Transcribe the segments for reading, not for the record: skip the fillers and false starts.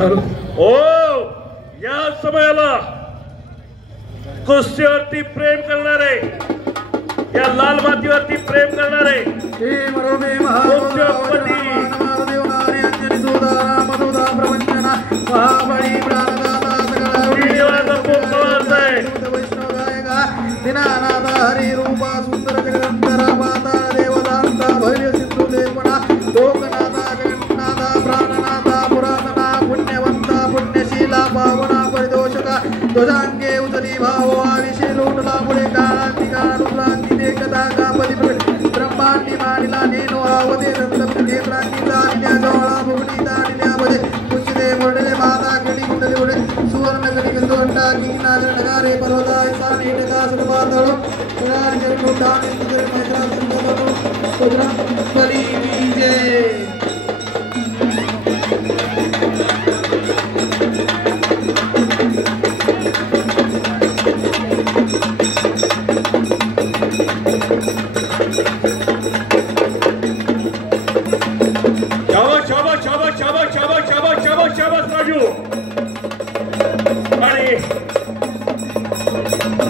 ओ या समयाला कुस्तीवरती प्रेम करणारे, या लाल मातीवरती प्रेम करणारे हरी रूपा सुंदर जगदंतरा माता देवदांता भैर्य सिंधू देवना लोकनाथा जगन्नाथा प्राणनाथा पुराणना पुण्यवंता पुण्यशीला पावना परिदोषका ध्वजांगे उजली भाव आविषे लोटला पुढे काळांती काळुलांती देखता कापदी ब्रह्मांडी मानिला नेनो आवदे दंतपती नेत्रांती जाणल्या जवळा भुगणी दाणल्यामध्ये कुचदे मोडले माता गडी कुंडले उडे सुवर्ण गडी गंधोंडा किनारे नगारे पर्वता ऐसा नेटका सुरपातळो पुराण जन्म दान तुझे मैत्रा संततो तुझा बली विजय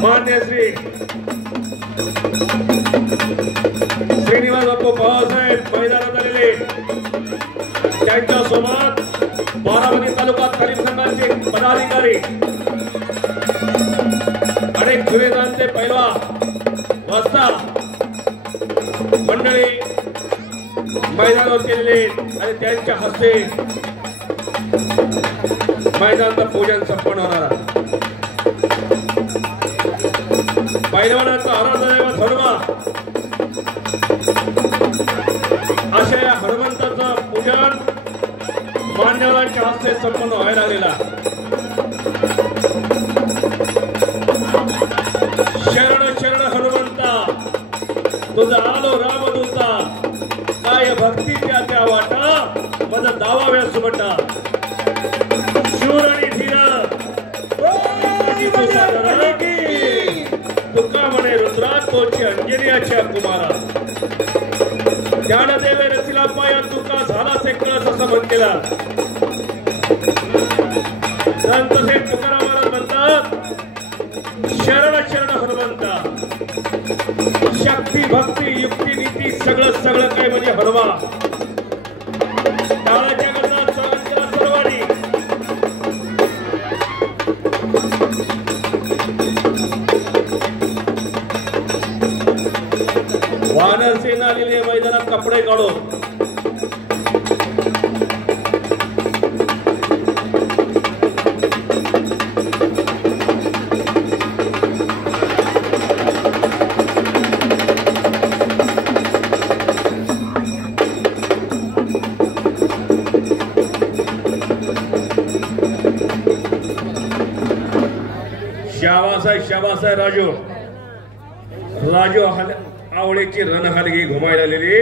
मान्य श्री श्रीनिवास बापू पवारसाहेब मैदानात आलेले, त्यांच्या सोबत बारामती तालुका तालीम संघाचे पदाधिकारी, अनेक जुनेदांचे पैलवान वास्ता मंडळी मैदानावर केलेले आणि त्यांच्या हस्ते मैदानाचं पूजन संपन्न होणार. पैलवानाचा आराधनादैवत हनुमान, अशा या हनुमंताचं पूजन मान्यवरांच्या हस्ते संपन्न व्हायला लागलेला. शरण शरण हनुमंता तुझा आलो रामदूता, काय भक्ती त्या त्या वाटा मज दावाव्या सुबटा, शूर आणि धीर तुका म्हणे रुद्रा तोची अंजनीच्या कुमारा, ज्ञानदेवे रचिला पाया तुका झाला से कळस असं म्हणतेला. संत सेठ तुकाराम महाराज म्हणतात, शरण शरण हनुमंता, शक्ती भक्ती युक्ती नीती सगळं सगळं काय म्हणजे हनुमान. काळाच्या गटात स्वागत करा सर्वांनी. वानर सेना आलेली मैदानात कपडे काढून शाबासाहेब राजू आवळेची रणहलगी घुमायला आलेली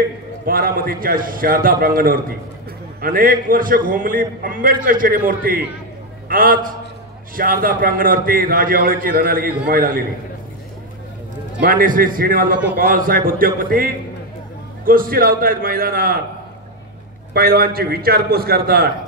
बारामतीच्या शारदा प्रांगणावरती अनेक वर्ष घुमली आंबेडकर स्टेडियमवरती. आज शारदा प्रांगणावरती राजे आवळेची रणहलगी घुमायला आलेली. मान्य श्री श्रीनिवास बापू पवारसाहेब उद्योगपती कुस्ती लावतायत मैदानात, पैलवानची विचारपूस करतात.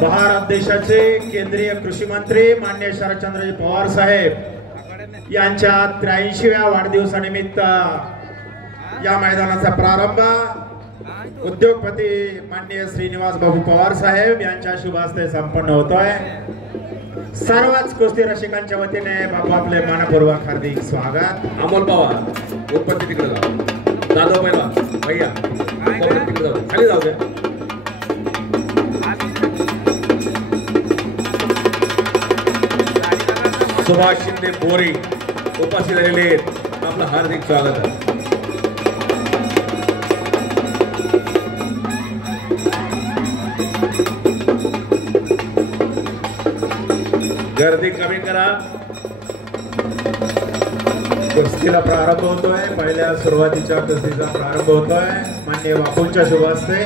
भारत देशाचे केंद्रीय कृषी मंत्री मान्य शरदचंद्रजी पवार साहेब यांच्या 83व्या वाढदिवसानिमित्त या मैदानाचा प्रारंभ उद्योगपती माननीय श्रीनिवास बाबू पवार साहेब यांच्या शुभ हस्ते संपन्न होतोय. सर्वच कुस्ती रसिकांच्या वतीने बाबू आपले मनपूर्वक हार्दिक स्वागत. अमोल पवार उत्पत्ती तिकडे जाऊ, दादा पहिला भैया तिकडे जाऊ, खाली जाऊ द्या. सुभाष शिंदे बोरी उपस्थित झालेले आपलं हार्दिक स्वागत आहे. गर्दी कमी करा. कुस्तीला प्रारंभ होतोय. पहिल्या सुरुवातीच्या कुस्तीचा प्रारंभ होतोय माननीय बापूंच्या शुभ हस्ते.